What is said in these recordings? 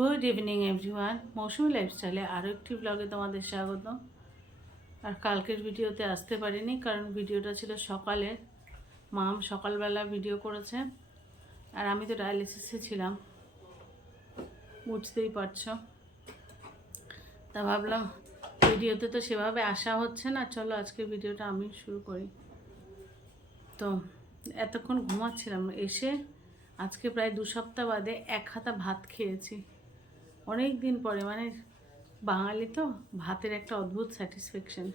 Good evening everyone মৌসুমি লাইফস্টাইলে আরও একটি ব্লগে তোমাদের স্বাগত। আর কালকের ভিডিওতে আসতে পারিনি, কারণ ভিডিওটা ছিল সকালে মাম সকালবেলা ভিডিও করেছে। আর আমি তো ডায়ালিসিসে ছিলাম। বুঝতেই পারছ। তা ভাবলাম, ভিডিওতে তো সেভাবে আসা হচ্ছে না। চলো আজকে ভিডিওটা আমি শুরু করি। তো এতক্ষণ ঘুমাচ্ছিলাম, এসে আজকে প্রায় দু সপ্তাহ বাদে এক হাতা ভাত খেয়েছি। অনেক দিন পরে মানে বাঙালি তো, ভাতের একটা অদ্ভুত স্যাটিসফ্যাকশন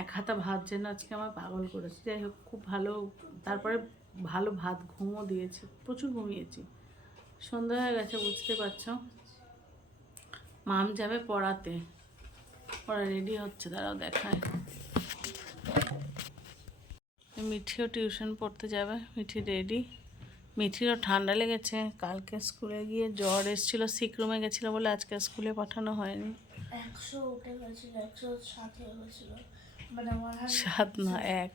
এক হাতা ভাত যেন আজকে আমার পাগল করেছে। যাই হোক, খুব ভালো, তারপরে ভালো ভাত ঘুমও দিয়েছি, প্রচুর ঘুমিয়েছি। সন্ধ্যা হয়ে গেছে, বুঝতে পারছ? মাম যাবে পড়াতে। ওরা রেডি হচ্ছে তারাও দেখায়। মিঠিও টিউশন পড়তে যাবে, মিঠি রেডি মিঠিরও ঠান্ডা লেগেছে। কালকে স্কুলে গিয়ে জ্বর এসেছিল সিক রুমে গেছিল বলে আজকে স্কুলে পাঠানো হয়নি। একশো উঠে গেছিল একশো সাত হয়ে গেছিল। মানে ওয়ান সাত না এক।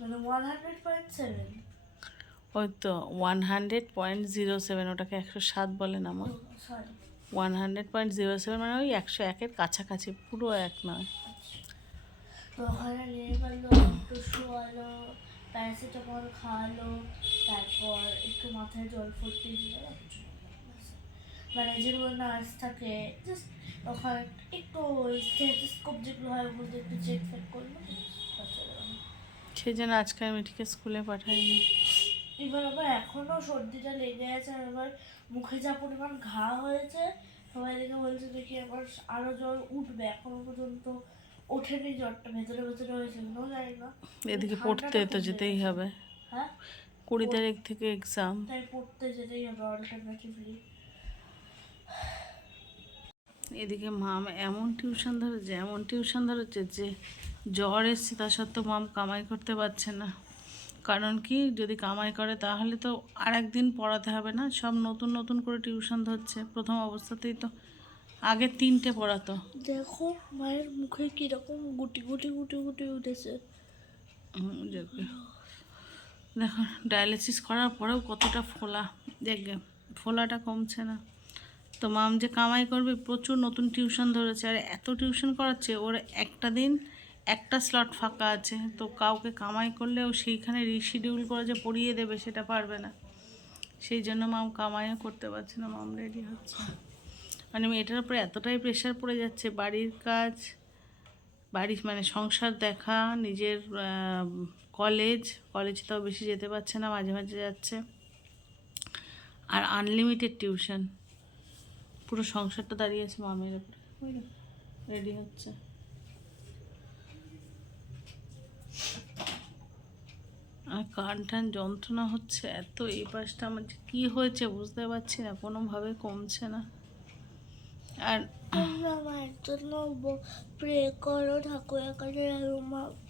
মানে ওয়ান হান্ড্রেড পয়েন্ট সেভেন ওই তো one hundred point zero seven ওটাকে একশো সাত বলেন আমার one hundred point zero seven মানে ওই একশো একের কাছাকাছি পুরো এক নয়। তো ওখানে নিয়ে গেলো একটু শোয়ালো প্যারাসিটামল খাওয়ালো তারপর একটু মাথায় জল ফুটতে দিল মানে যেগুলো নার্স থাকে জাস্ট ওখানে একটু স্টেথোস্কোপ যেগুলো হয় ওগুলো একটু চেক ফেক করল। সেই জন্য আজকে আমি মিঠিকে স্কুলে পাঠাইনি এবার আবার এখনও সর্দিটা লেগে আছে আর এবার মুখে যা পরিমাণ ঘা হয়েছে সবাই দেখে বলছে দেখি আবার আরও জ্বর উঠবে এখনও পর্যন্ত ওঠেনি জ্বরটা ভেতরে ভেতরে হয়েছে কেন জানি না। এদিকে পড়তে তো যেতেই হবে। হ্যাঁ? কুড়ি তারিখ থেকে এক্সাম তাই পড়তে যেতেই হবে অল্টারনেটিভলি এদিকে মাম এমন টিউশন ধরেছে এমন টিউশন ধরেছে যে জ্বর এসছে তা সত্ত্বেও মাম কামাই করতে পারছে না। কারণ কি যদি কামাই করে তাহলে তো আর একদিন পড়াতে হবে না সব নতুন নতুন করে টিউশন ধরছে। প্রথম অবস্থাতেই তো আগে তিনটে পড়াতো। দেখো মায়ের মুখে কীরকম গুটি গুটি গুটি গুটি উঠেছে। দেখো ডায়ালিসিস করার পরেও কতটা ফোলা। দেখবে ফোলাটা কমছে না। তো মাম যে কামাই করবে প্রচুর নতুন টিউশন ধরেছে। আর এত টিউশন করাচ্ছে ওর একটা দিন একটা স্লট ফাঁকা আছে। তো কাউকে কামাই করলেও সেইখানে রিশিডিউল করে যে পড়িয়ে দেবে সেটা পারবে না। সেই জন্য মাম কামাইও করতে পারছে না। মাম রেডি হচ্ছে। মানে মেয়েটার উপরে এতটাই প্রেশার পড়ে যাচ্ছে, বাড়ির কাজ বাড়ি মানে সংসার দেখা, নিজের কলেজ কলেজ তো বেশি যেতে পারছে না, মাঝে মাঝে যাচ্ছে। আর আনলিমিটেড টিউশন পুরো সংসারটা দাঁড়িয়ে আছে মামের উপরে। রেডি হচ্ছে। আর কান টান যন্ত্রণা হচ্ছে, এত এই পাশটা আমার যে কী হয়েছে বুঝতে পারছি না, কোনোভাবে কমছে না। আর মায়ের জন্য প্রে করো ঠাকুরের কাছে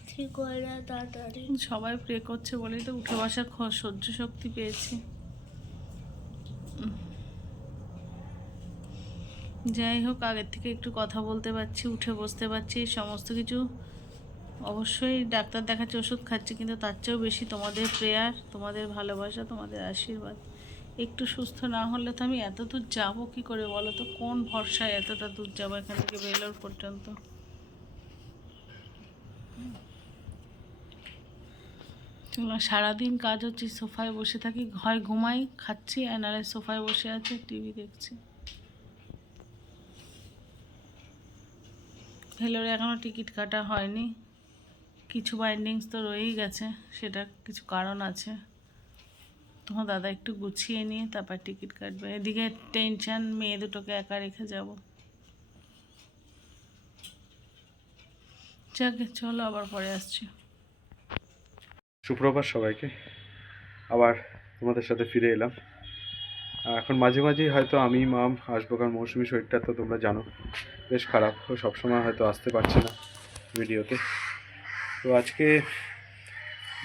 ঠিক হয়ে যায় তাড়াতাড়ি। সবাই প্রে করছে বলেই তো উঠে বসার খ- সহ্য শক্তি পেয়েছি। যাই হোক আগের থেকে একটু কথা বলতে পারছি উঠে বসতে পারছি সমস্ত কিছু অবশ্যই ডাক্তার দেখাচ্ছে ওষুধ খাচ্ছি কিন্তু তার চেয়েও বেশি তোমাদের প্রেয়ার তোমাদের ভালোবাসা তোমাদের আশীর্বাদ। একটু সুস্থ না হলে তো আমি এত দূর যাব কী করে বলো তো? কোন ভরসায় এতটা দূর যাব এখান থেকে বেলোর পর্যন্ত? চলো, সারাদিন কাজ হচ্ছে, সোফায় বসে থাকি হয় ঘুমাই, খাচ্ছি, আর নাহলে সোফায় বসে আছে, টিভি দেখছি। ভেলোরে এখনও টিকিট কাটা হয়নি। কিছু বাইন্ডিংস তো রয়েই গেছে, সেটা কিছু কারণ আছে। তোমার দাদা একটু গুছিয়ে নিয়ে তারপর টিকিট কাটবে। এদিকে টেনশন, মেয়ে দুটোকে একা রেখে যাব। যাকে, চলো আবার পরে আসছি। সুপ্রভাত সবাইকে। আবার তোমাদের সাথে ফিরে এলাম। এখন মাঝে মাঝেই হয়তো আমি, মাম, আসব, কারণ মৌসুমি শরীরটা তো তোমরা জানো, বেশ খারাপ। ও সবসময় হয়তো আসতে পারছে না ভিডিওতে। তো আজকে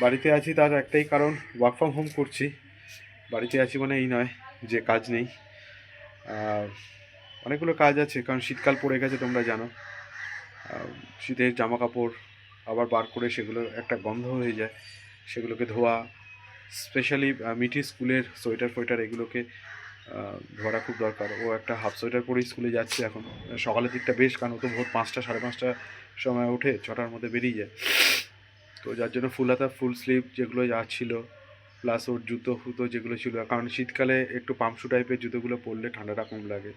বাড়িতে আছি তার একটাই কারণ ওয়ার্ক ফ্রম হোম করছি। বাড়িতে আছি মানে এই নয় যে কাজ নেই। অনেকগুলো কাজ আছে, কারণ শীতকাল পড়ে গেছে তোমরা জানো। শীতের জামা কাপড় আবার বার করে সেগুলো একটা গন্ধ হয়ে যায়। সেগুলোকে ধোয়া স্পেশালি মিঠি স্কুলের সোয়েটার ফোয়েটার এগুলোকে ধোয়াটা খুব দরকার। ও একটা হাফ সোয়েটার পরেই স্কুলে যাচ্ছে এখন। সকালের দিকটা বেশ, কারণ ও তো ভোর পাঁচটা, সাড়ে পাঁচটা সময় ওঠে, ছটার মধ্যে বেরিয়ে যায়। তো যার জন্য ফুল হাতা, ফুল স্লিভ যেগুলো যা ছিল প্লাস ওর জুতো ফুতো যেগুলো ছিল। কারণ শীতকালে একটু পামশু টাইপের জুতোগুলো পরলে ঠান্ডাটা কম লাগে।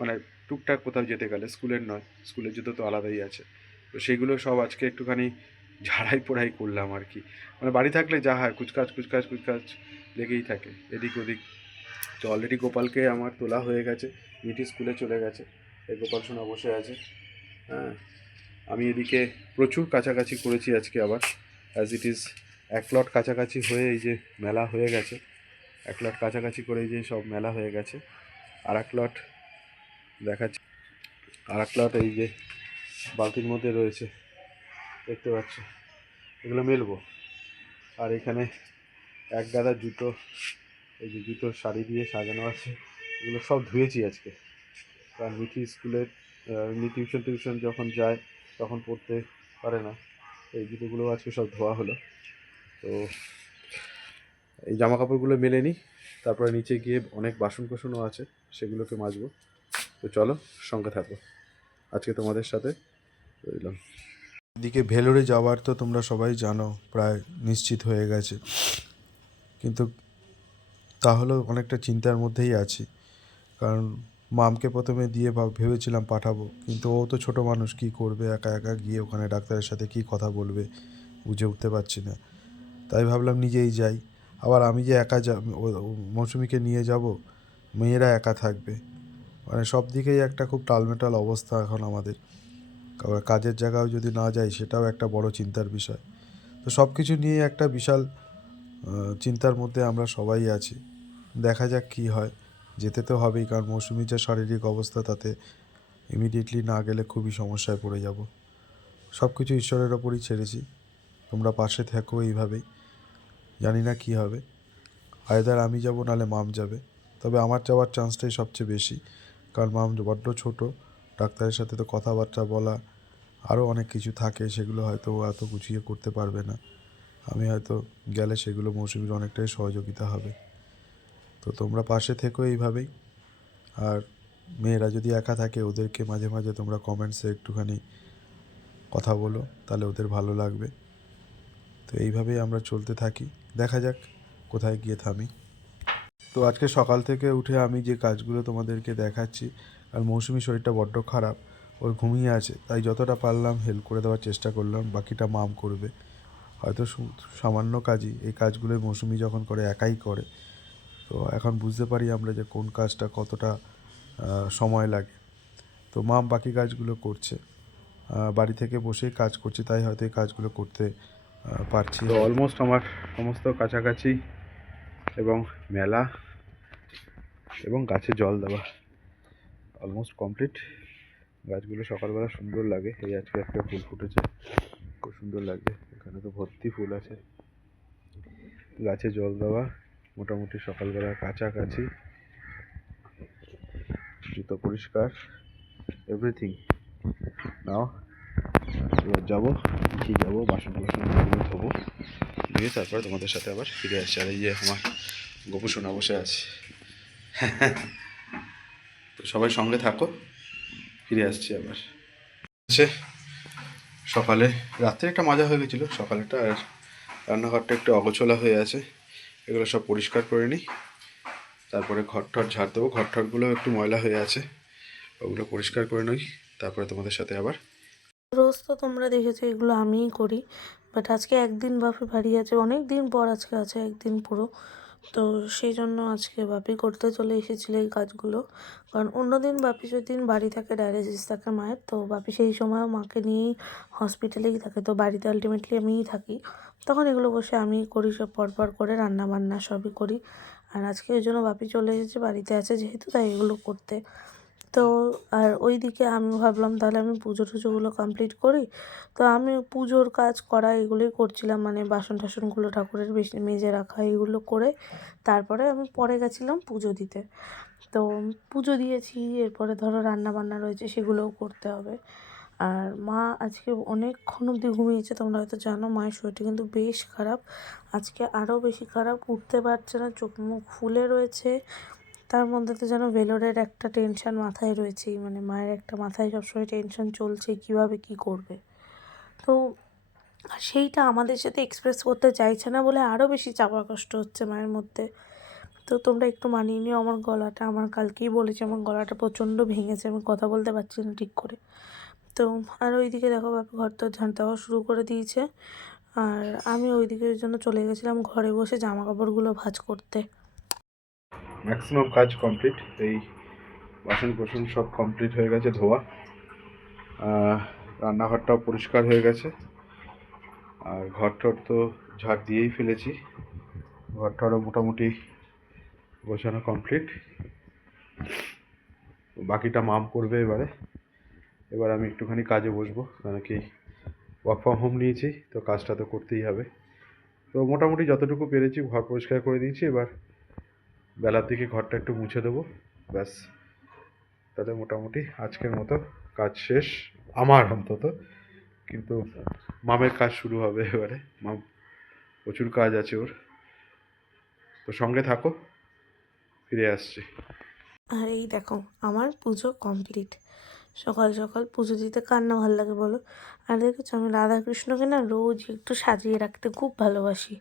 মানে টুকটাক কোথাও যেতে গেলে, স্কুলের নয়, স্কুলের জুতো তো আলাদাই আছে। তো সেগুলো সব আজকে একটুখানি ঝাড়াই পোড়াই করলাম আর কি। মানে বাড়ি থাকলে যা হয়, কুচকাচ কুচকাচ কুচকাচ লেগেই থাকে। এদিক ওদিক তো অলরেডি গোপালকে আমার তোলা হয়ে গেছে মিটি স্কুলে চলে গেছে, এই গোপাল সোনা বসে আছে। হ্যাঁ আমি এদিকে প্রচুর কাছাকাছি করেছি আজকে আবার অ্যাজ ইট ইজ এক লট কাছাকাছি হয়ে এই যে মেলা হয়ে গেছে। এক লট কাছাকাছি করে এই যে সব মেলা হয়ে গেছে। আর এক লট দেখাচ্ছি। আর এক লট এই যে বালতির মধ্যে রয়েছে। দেখতে পাচ্ছ? এগুলো মেলবো। আর এখানে এক গাদা জুতো, এই যে জুতো শাড়ি দিয়ে সাজানো আছে। এগুলো সব ধুয়েছি আজকে। কারণ মিঠি স্কুলের এমনি টিউশন টিউশন যখন যায়, তখন পড়তে পারে না। এই জুতোগুলো আজকে সব ধোয়া হলো। তো এই জামা কাপড়গুলো মেলে নিই। তারপরে নিচে গিয়ে অনেক বাসন কোসনও আছে, সেগুলোকে মাজবো। তো চলো, সঙ্গে থাকো। আজকে তোমাদের সাথে রইলাম। এদিকে ভেলোরে যাওয়ার তো তোমরা সবাই জানো, প্রায় নিশ্চিত হয়ে গেছে। কিন্তু তাহলেও অনেকটা চিন্তার মধ্যেই আছি। কারণ মামকে প্রথমে দিয়ে ভাব- ভেবেছিলাম পাঠাবো, কিন্তু ও তো ছোট মানুষ, কি করবে? একা একা গিয়ে ওখানে ডাক্তারের সাথে কি কথা বলবে? বুঝে উঠতে পারছি না। তাই ভাবলাম নিজেই যাই। আবার আমি যে একা যা মৌসুমীকে নিয়ে যাব, মেয়েরা একা থাকবে। মানে সব দিকেই একটা খুব টালমেটাল অবস্থা এখন আমাদের। আবার কাজের জায়গাও যদি না যাই, সেটাও একটা বড় চিন্তার বিষয়। তো সব কিছু নিয়ে একটা বিশাল চিন্তার মধ্যে আমরা সবাই আছি। দেখা যাক কী হয়। যেতে তো হবেই, কারণ মৌসুমির যা শারীরিক অবস্থা, তাতে ইমিডিয়েটলি না গেলে খুবই সমস্যায় পড়ে যাব। সব কিছু ঈশ্বরের ওপরই ছেড়েছি। তোমরা পাশে থেকো এইভাবেই। জানি না কী হবে। আয়দার আমি যাব নাহলে মাম যাবে। তবে আমার যাওয়ার চান্সটাই সবচেয়ে বেশি। কারণ মাম বড্ড ছোট, ডাক্তারের সাথে তো কথাবার্তা বলা আরও অনেক কিছু থাকে, সেগুলো হয়তো ও এত গুছিয়ে করতে পারবে না। আমি হয়তো গেলে সেগুলো মৌসুমির অনেকটাই সহযোগিতা হবে। তো তোমরা পাশে থেকো এইভাবেই। আর মেয়েরা যদি একা থাকে, ওদেরকে মাঝে মাঝে তোমরা কমেন্টসে একটুখানি কথা বলো, তাহলে ওদের ভালো লাগবে। তো এইভাবেই আমরা চলতে থাকি। দেখা যাক কোথায় গিয়ে থামি। তো আজকে সকাল থেকে উঠে আমি যে কাজগুলো তোমাদেরকে দেখাচ্ছি, আর মৌসুমি শরীরটা বড্ড খারাপ, ওর ঘুমিয়ে আছে, তাই যতটা পারলাম হেল্প করে দেওয়ার চেষ্টা করলাম, বাকিটা মাম করবে। হয়তো সামান্য কাজই, এই কাজগুলোই মৌসুমি যখন করে, একাই করে। তো এখন বুঝতে পারি আমরা যে কোন কাজটা কতটা সময় লাগে। তো মাম বাকি কাজগুলো করছে। বাড়ি থেকে বসেই কাজ করছে, তাই হয়তো এই কাজগুলো করতে পারছি। তো অলমোস্ট আমার সমস্ত কাছাকাছি এবং মেলা এবং গাছে জল দেওয়া অলমোস্ট কমপ্লিট গাছগুলো সকালবেলা সুন্দর লাগে। এই আজকে একটা ফুল ফুটেছে, খুব সুন্দর লাগে এখানে তো ভর্তি ফুল আছে। গাছে জল দেওয়া, মোটামুটি সকালবেলা কাছাকাছি। জুতো পরিষ্কার এভরিথিং নাও এবার যাব, কি যাব বাসন এগুলো ধোবো। দিয়ে তারপরে তোমাদের সাথে আবার ফিরে আসছি আর এই যে আমার গোপু সোনা বসে আছে। তো সবাই সঙ্গে থাকো, ফিরে আসছি আবার। আছে সকালে, রাত্রে একটা মজা হয়ে গেছিল। সকালেটা আর রান্নাঘরটা একটু অগোছলা হয়ে আছে। এগুলো সব পরিষ্কার করে নিই। তারপরে ঘর টর ঝাড় দেবো। ঘর টরগুলো একটু ময়লা হয়ে আছে। ওগুলো পরিষ্কার করে নিই। তারপরে তোমাদের সাথে আবার রোজ তো তোমরা দেখেছ, এগুলো আমিই করি। বাট আজকে একদিন বাপি বাড়ি আছে, অনেক দিন পর আজকে আছে, একদিন পুরো। তো সেই জন্য আজকে বাপি করতে চলে এসেছিল এই কাজগুলো। কারণ অন্যদিন বাপি যেদিন বাড়ি থাকে ডায়ালিসিস থাকে মায়ের, তো বাপি সেই সময়ও মাকে নিয়েই হসপিটালেই থাকে। তো বাড়িতে আলটিমেটলি আমিই থাকি। তখন এগুলো বসে আমিই করি, সব পরপর করে রান্না বান্না সবই করি। আর আজকে ওই জন্য বাপি চলে এসেছে, বাড়িতে আছে যেহেতু, তাই এগুলো করতে। তো আর ওইদিকে আমি ভাবলাম, তাহলে আমি পুজো টুজোগুলো কমপ্লিট করি। তো আমি পুজোর কাজ করা এগুলোই করছিলাম মানে বাসন টাসনগুলো ঠাকুরের বেশি মেজে রাখা এগুলো করে তারপরে আমি পরে গেছিলাম পুজো দিতে। তো পুজো দিয়েছি, এরপরে ধরো রান্না বান্না রয়েছে সেগুলোও করতে হবে। আর মা আজকে অনেকক্ষণ অবধি ঘুমিয়েছে, তোমরা হয়তো জানো মায়ের শরীরটা কিন্তু বেশ খারাপ। আজকে আরও বেশি খারাপ, উঠতে পারছে না, চোখ মুখ ফুলে রয়েছে। তার মধ্যে তো যেন ভেলোরের একটা টেনশন মাথায় রয়েছেই মানে মায়ের একটা মাথায় সবসময় টেনশন চলছে, কীভাবে কী করবে? তো সেইটা আমাদের সাথে এক্সপ্রেস করতে চাইছে না বলে আরও বেশি চাপা কষ্ট হচ্ছে মায়ের মধ্যে। তো তোমরা একটু মানিয়ে নিও আমার গলাটা, আমার কালকেই বলেছি আমার গলাটা প্রচণ্ড ভেঙেছে, আমি কথা বলতে পারছি না ঠিক করে। তো আর ওইদিকে দেখো বাপি ঘর তো ঝাঁট দেওয়া শুরু করে দিয়েছে, আর আমি ওইদিকের জন্য চলে গেছিলাম ঘরে বসে জামা কাপড়গুলো ভাঁজ করতে। ম্যাক্সিমাম কাজ কমপ্লিট এই বাসন কোসন সব কমপ্লিট হয়ে গেছে ধোয়া। রান্নাঘরটাও পরিষ্কার হয়ে গেছে। আর ঘর টর তো ঝাড় দিয়েই ফেলেছি। ঘরটারও মোটামুটি গোছানো কমপ্লিট বাকিটা মাম করবে এবারে। এবার আমি একটুখানি কাজে বসবো কেন কি ওয়ার্ক ফ্রম হোম নিয়েছি, তো কাজটা তো করতেই হবে। তো মোটামুটি যতটুকু পেরেছি, ঘর পরিষ্কার করে দিয়েছি। এবার বেলার দিকে ঘরটা একটু মুছে দেবো। ব্যাস, তাহলে মোটামুটি আজকের মতো কাজ শেষ, আমার অন্তত। কিন্তু মামের কাজ শুরু হবে এবারে। মাম, প্রচুর কাজ আছে ওর। তো সঙ্গে থাকো, ফিরে আসছি। আর এই দেখো, আমার পুজো কমপ্লিট সকাল সকাল পুজো দিতে কার না ভালো লাগে বলো? আর দেখেছ আমি রাধাকৃষ্ণকে না রোজ একটু সাজিয়ে রাখতে খুব ভালোবাসি।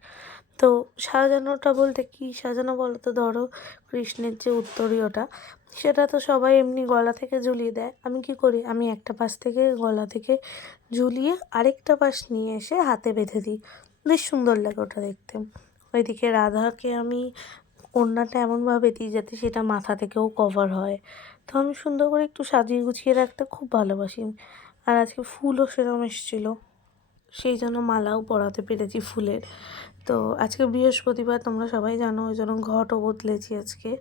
তো সাজানোটা বলতে কি সাজানো বলো তো ধরো কৃষ্ণের যে উত্তরীয়টা, সেটা তো সবাই এমনি গলা থেকে ঝুলিয়ে দেয়। আমি কি করি? আমি একটা পাশ থেকে গলা থেকে ঝুলিয়ে আরেকটা পাশ নিয়ে এসে হাতে বেঁধে দিই। বেশ সুন্দর লাগে ওটা দেখতে। ওইদিকে রাধাকে আমি ওড়নাটা এমনভাবে দিই যাতে সেটা মাথা থেকেও কভার হয়। তো আমি সুন্দর করে একটু সাজিয়ে গুছিয়ে রাখতে খুব ভালোবাসি। আর আজকে ফুলও সেরকম এসেছিল। সেই জন্য মালাও পরাতে পেরেছি ফুলের। তো আজকে বৃহস্পতিবার, তোমরা সবাই জানো, ওই জন্য ঘটও বদলেছি আজকে।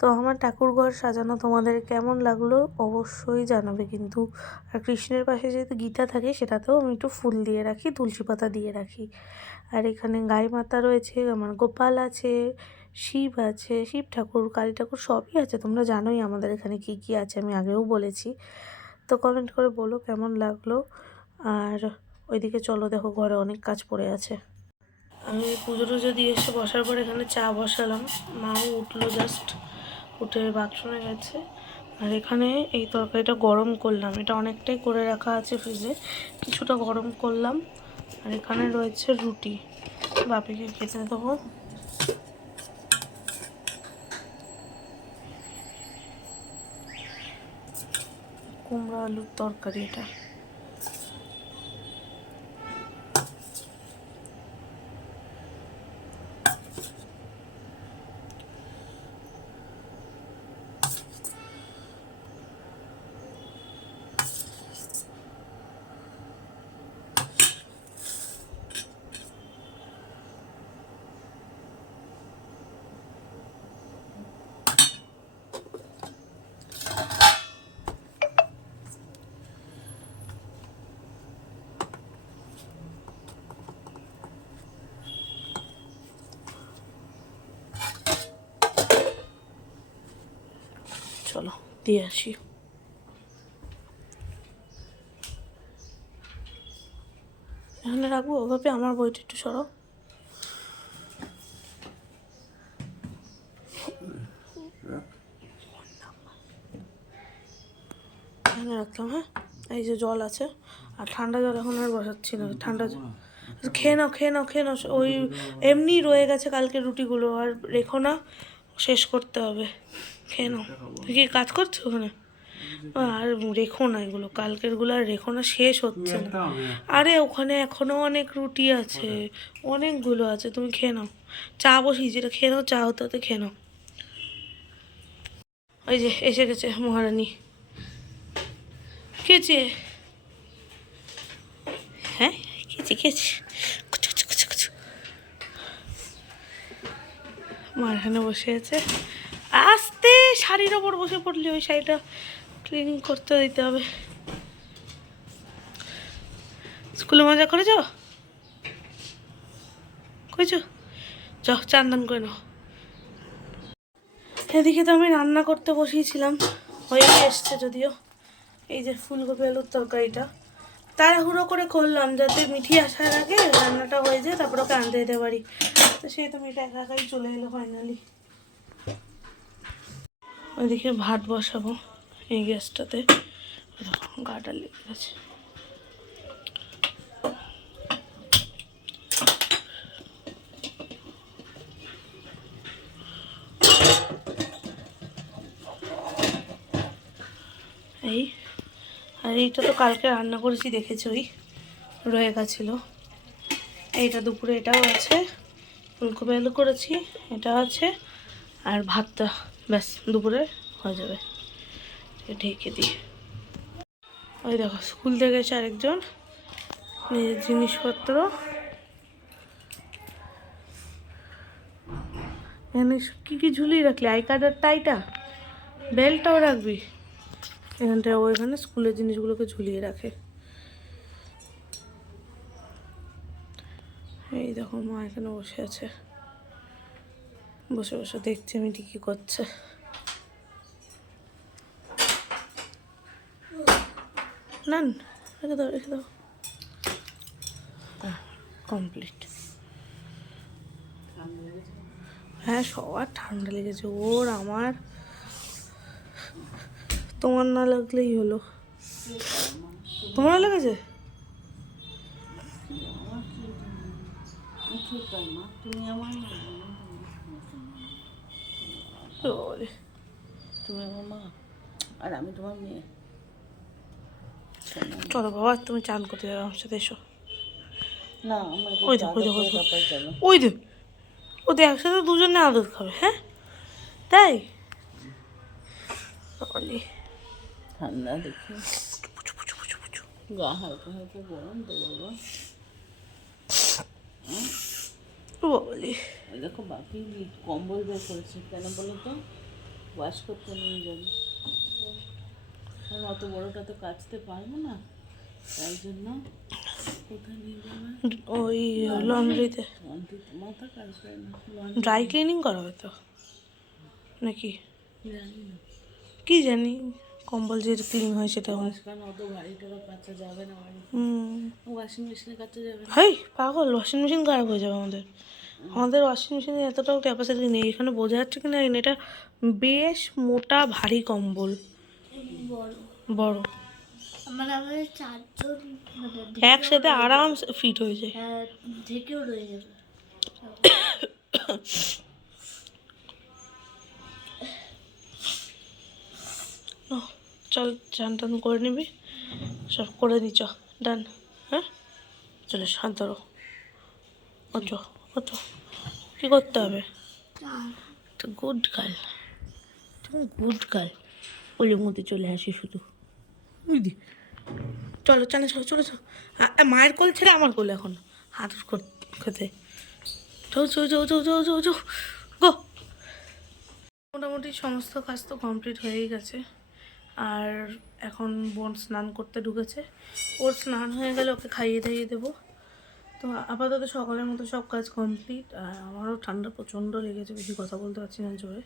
তো আমার ঠাকুর ঘর সাজানো তোমাদের কেমন লাগল অবশ্যই জানাবে কিন্তু। আর কৃষ্ণের পাশে যেহেতু গীতা থাকে, সেটাতেও আমি একটু ফুল দিয়ে রাখি, তুলসী পাতা দিয়ে রাখি। আর এখানে গাই মাতা রয়েছে, আমার গোপাল আছে শিব আছে, শিব ঠাকুর, কালী ঠাকুর সবই আছে। তোমরা জানোই আমাদের এখানে কী কী আছে, আমি আগেও বলেছি। তো কমেন্ট করে বলো কেমন লাগল। আর ওইদিকে চলো, দেখো ঘরে অনেক কাজ পড়ে আছে। আমি পুজো টুজো দিয়ে এসে বসার পর এখানে চা বসালাম। মাও উঠল জাস্ট উঠে বাথরুমে গেছে। আর এখানে এই তরকারিটা গরম করলাম। এটা অনেকটাই করে রাখা আছে ফ্রিজে কিছুটা গরম করলাম। আর এখানে রয়েছে রুটি। বাপিকে খেতে দেবো। কুমড়ো আলুর তরকারি এটা চলো দিয়ে আসি। এখানে রাখব, ওভাবে আমার বইটা একটু সরো এখানে রাখলাম হ্যাঁ? এই যে জল আছে, আর ঠান্ডা জল এখন আর বসাচ্ছি না, ঠান্ডা জল। খেয়ে নাও খেয়ে নাও খেয়ে নাও, ওই এমনি রয়ে গেছে কালকে রুটিগুলো, আর রেখো না। শেষ করতে হবে। নাও। তুই কি কাজ করছ ওখানে? আর রেখো না এগুলো। কালকেরগুলো আর রেখো না, শেষ হচ্ছে না। আরে, ওখানে এখনও অনেক রুটি আছে। অনেকগুলো আছে। তুমি খেয়ে নাও। চা বসি যেটা খেয়ে নাও, চা হতে হতে খেয়ে নাও। ওই যে, এসে গেছে মহারানী। খেয়েছে? হ্যাঁ খেয়েছি খেয়েছি। মা এখানে বসে আছে। আস্তে, শাড়ির ওপর বসে পড়লি, ওই শাড়িটা ক্লিনিং করতে দিতে হবে। স্কুলে মজা করে যাও করেছ? যাও চান করে নাও। এদিকে তো আমি রান্না করতে বসিয়েছিলাম। হয়েই এসছে যদিও। এই যে ফুলকপি আলুর তরকারিটা। তাড়াহুড়ো করে করলাম যাতে মিঠি আসার আগে রান্নাটা হয়ে যায়, তারপর ওকে আনতে যেতে পারি। তো সেই তো মিঠি একা একাই চলে এলো ফাইনালি ওইদিকে ভাত বসাবো এই গ্যাসটাতে। গাটা লেগে গেছে। এই আর এইটা তো কালকে রান্না করেছি, দেখেছি ওই রয়ে গেছিল। এইটা দুপুরে এটাও আছে, ফুলকপি আলু করেছি, এটা আছে, আর ভাতটা, ব্যাস, দুপুরে হয়ে যাবে। ঢেকে দিই। ওই দেখো, স্কুল থেকে এসে আরেকজন, নিজের জিনিসপত্র। এখানে কী কী ঝুলিয়ে রাখলি? আই কার্ড আর টাইটা? বেল্টটাও রাখবি? এখানটায় ও এখানে স্কুলের জিনিসগুলোকে ঝুলিয়ে রাখে। এই দেখো মা এখানে বসে আছে। বসে বসে দেখছি আমি কি করছে। না না, রেখে দাও রেখে দাও। কমপ্লিট হ্যাঁ সবার ঠান্ডা লেগেছে। ওর আমার তোমার না লাগলেই হলো। তোমার লেগেছে? তুমি আমার মা আর আমি তোমার মেয়ে চলো বাবা, তুমি চান করতে যাবে আমার সাথে এসো। না ওই দেখো ওই ও একসাথে দুজনে আদর খাবে হ্যাঁ? তাই? ঠান্ডা দেখি। গা হালকা হালকা গরম তো বাবা। বলি দেখো বাকি কম্বল বের করেছে কেন বলো তো? ওয়াশ করতে নিয়ে যাবে। আর অত বড়টা তো কাচতে পারব না তাই জন্য কোথায় নিয়ে যাবে? ওই লন্ড্রিতে। লন্ড্রি মাথা কাচবে না ড্রাই ক্লিনিং করা হবে তো নাকি? জানি না। কি জানি। কম্বল যে ক্লিন হয় সেটা হয়। হাই পাগল ওয়াশিং মেশিন খারাপ হয়ে যাবে আমাদের। আমাদের ওয়াশিং মেশিনে এতটাও ক্যাপাসিটি নেই। এখানে বোঝা যাচ্ছে কি না এটা বেশ মোটা ভারী কম্বল। বড়। বড় মানে একসাথে আরাম ফিট হয়ে যায় হ্যাঁ ঢেকেও রয়ে যাবে ও, চল চান টান করে নিবি। সব করে দিচ্ছ ডান। হ্যাঁ? চলে শান্ত রো। ওচো ওচো কী করতে হবে? Good girl. তুমি গুড গার্ল। ওলের মধ্যে চলে আসি শুধু। বুঝলি চলো চানে চলো চলো চলো আ, মায়ের কোল ছেড়ে আমার কোল এখন। হাত খেতে। চৌ চৌ চৌ চৌ চৌ চৌ চৌ গো। মোটামুটি সমস্ত কাজ তো কমপ্লিট হয়েই গেছে। আর এখন বোন স্নান করতে ঢুকেছে। ওর স্নান হয়ে গেলে ওকে খাইয়ে দাইয়ে দেবো। তো আপাতত সকালের মতো সব কাজ কমপ্লিট। আর আমারও ঠান্ডা প্রচণ্ড লেগেছে, বেশি কথা বলতে পারছি না জোরে।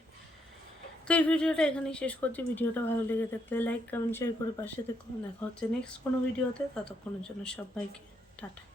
তো এই ভিডিওটা এখানেই শেষ করছি। ভিডিওটা ভালো লেগে থাকলে লাইক কমেন্ট শেয়ার করে পাশে থেকে। দেখা হচ্ছে নেক্সট কোনো ভিডিওতে। ততক্ষণের জন্য সবাইকে, টাটা।